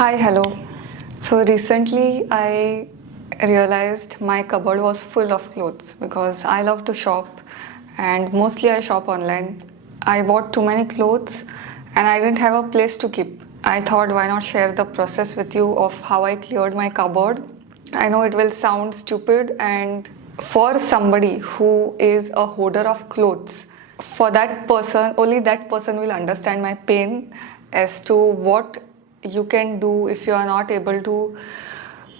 Hi, hello. So recently I realized my cupboard was full of clothes because I love to shop and mostly I shop online. I bought too many clothes and I didn't have a place to keep. I thought, why not share the process with you of how I cleared my cupboard. I know it will sound stupid, and for somebody who is a hoarder of clothes, for that person, only that person will understand my pain as to what you can do if you are not able to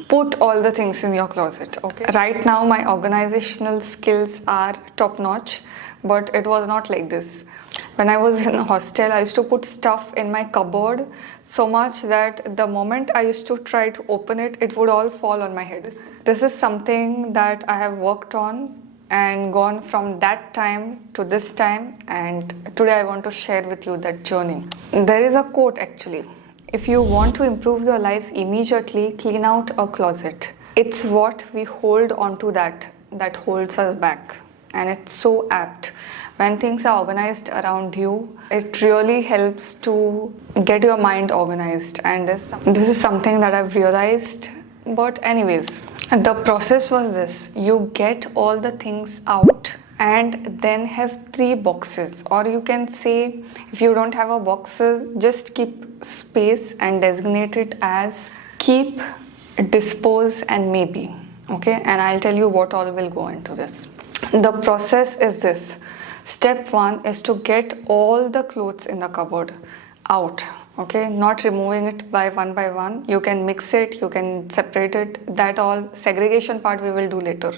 put all the things in your closet. Okay, right now my organizational skills are top notch, but it was not like this. When I was in a hostel, I used to put stuff in my cupboard so much that the moment I used to try to open it, it would all fall on my head. This is something that I have worked on and gone from that time to this time, and today I want to share with you that journey. There is a quote actually: if you want to improve your life immediately, clean out a closet. It's what we hold onto that holds us back. And it's so apt. When things are organized around you, it really helps to get your mind organized. And this is something that I've realized. But anyways, the process was this: you get all the things out and then have 3 boxes, or you can say, if you don't have a boxes, just keep space and designate it as keep, dispose and maybe. Okay, and I'll tell you what all will go into this. The process is this: step 1 is to get all the clothes in the cupboard out. Okay, not removing it by one. You can mix it, you can separate it. That all segregation part we will do later.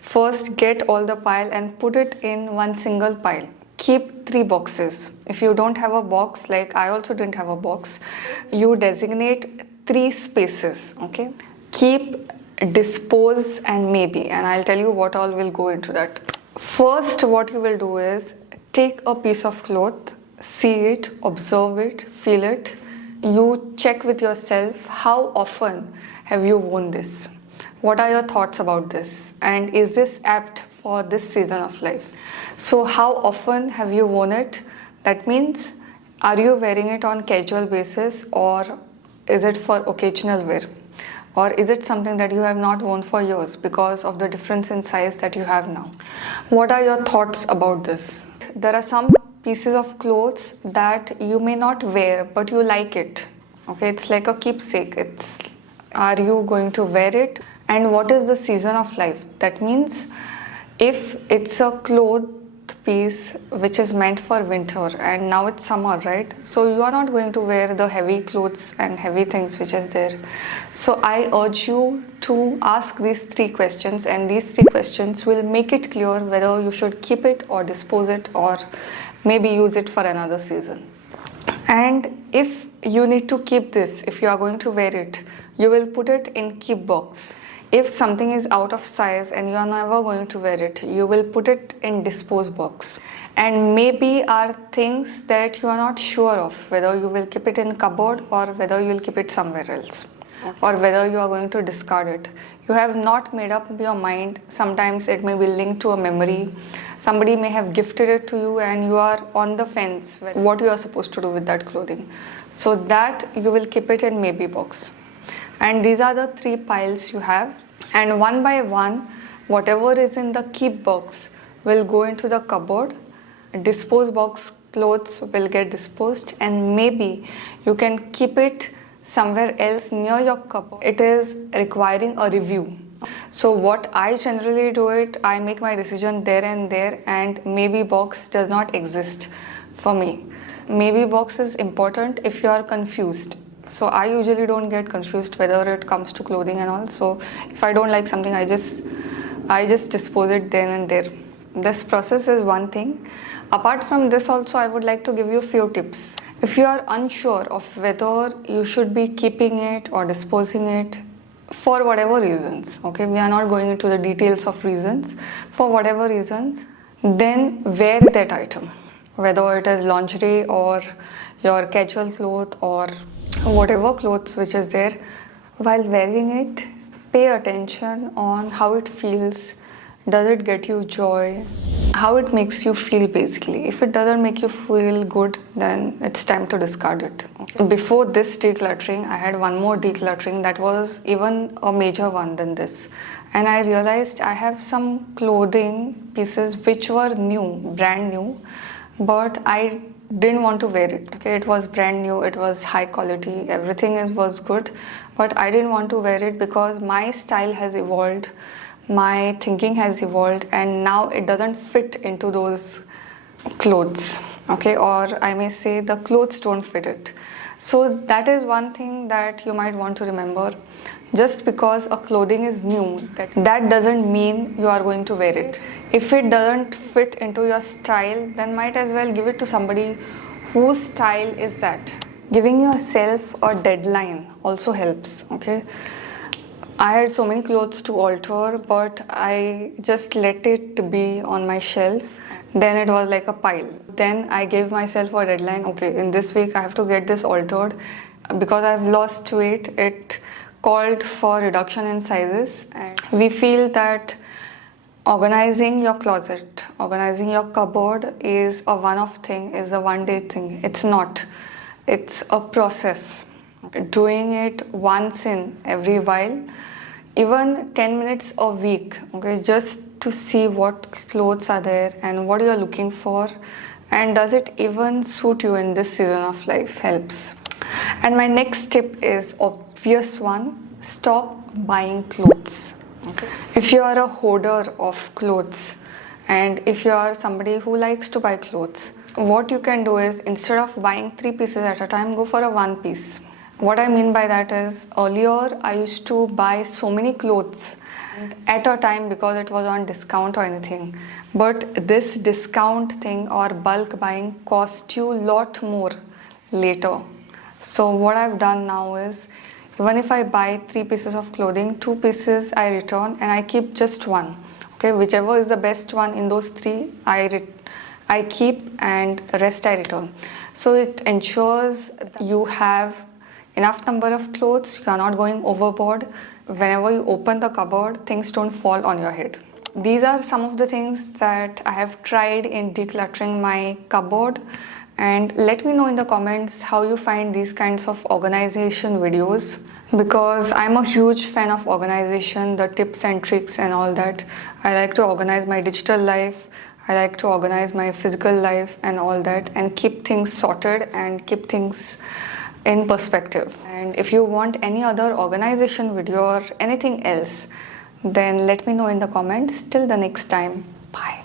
First, get all the pile and put it in one single pile. Keep 3 boxes. If you don't have a box, like I also didn't have a box, you designate 3 spaces. Okay, keep, dispose and maybe, and I'll tell you what all will go into that. First, what you will do is take a piece of cloth, see it, observe it, feel it. You check with yourself, how often have you worn this? What are your thoughts about this? And is this apt for this season of life? So how often have you worn it? That means, are you wearing it on casual basis, or is it for occasional wear? Or is it something that you have not worn for years because of the difference in size that you have now? What are your thoughts about this? There are some pieces of clothes that you may not wear, but you like it. Okay, it's like a keepsake. Are you going to wear it? And what is the season of life? That means, if it's a cloth piece which is meant for winter and now it's summer, right? So you are not going to wear the heavy clothes and heavy things which is there. So I urge you to ask these 3 questions, and these 3 questions will make it clear whether you should keep it or dispose it, or maybe use it for another season. And if you need to keep this, if you are going to wear it, you will put it in keep box. If something is out of size and you are never going to wear it, you will put it in dispose box. And maybe are things that you are not sure of whether you will keep it in cupboard or whether you will keep it somewhere else, or whether you are going to discard it. You have not made up your mind. Sometimes it may be linked to a memory. Somebody may have gifted it to you and you are on the fence what you are supposed to do with that clothing. So that you will keep it in maybe box. And these are the 3 piles you have, and one by one, whatever is in the keep box will go into the cupboard. Dispose box clothes will get disposed, and maybe you can keep it somewhere else near your cupboard. It is requiring a review. So what I generally do it, I make my decision there and there, and maybe box does not exist for me. Maybe box is important if you are confused. So I usually don't get confused whether it comes to clothing and all. So if I don't like something, I just dispose it then and there. This process is one thing. Apart from this also, I would like to give you a few tips. If you are unsure of whether you should be keeping it or disposing it, for whatever reasons, okay, we are not going into the details of reasons, for whatever reasons, then wear that item, whether it is lingerie or your casual cloth or whatever clothes which is there. While wearing it, pay attention on how it feels. Does it get you joy? how it makes you feel basically. If it doesn't make you feel good, then it's time to discard it. Okay. Before this decluttering, I had one more decluttering that was even a major one than this. And I realized I have some clothing pieces which were new, brand new, but I didn't want to wear it. Okay, it was brand new, it was high quality, everything was good, but I didn't want to wear it because my style has evolved, my thinking has evolved, and now it doesn't fit into those clothes. Okay, or I may say the clothes don't fit it. So that is one thing that you might want to remember. Just because a clothing is new, that doesn't mean you are going to wear it. If it doesn't fit into your style, then might as well give it to somebody whose style is that. Giving yourself a deadline also helps. Okay, I had so many clothes to alter, but I just let it be on my shelf. Then it was like a pile. Then I gave myself a deadline. Okay, in this week I have to get this altered because I've lost weight. It called for reduction in sizes, and we feel that organizing your closet, organizing your cupboard is a one-off thing, is a one-day thing. It's not. It's a process. Doing it once in every while, even 10 minutes a week, okay, just to see what clothes are there and what you're looking for, and does it even suit you in this season of life, helps. And my next tip is obvious one: stop buying clothes. Okay. If you are a hoarder of clothes, and if you are somebody who likes to buy clothes, what you can do is, instead of buying 3 pieces at a time, go for a 1 piece. What I mean by that is, earlier I used to buy so many clothes at a time because it was on discount or anything. But this discount thing or bulk buying cost you a lot more later. So what I've done now is, even if I buy 3 pieces of clothing, 2 pieces I return and I keep just one. Okay, whichever is the best one in those 3, I keep, and the rest I return. So it ensures you have enough number of clothes, you are not going overboard. Whenever you open the cupboard, things don't fall on your head. These are some of the things that I have tried in decluttering my cupboard. And let me know in the comments how you find these kinds of organization videos, because I'm a huge fan of organization, the tips and tricks and all that. I like to organize my digital life, I like to organize my physical life and all that, and keep things sorted and keep things in perspective. And if you want any other organization video or anything else, then let me know in the comments. Till the next time, bye.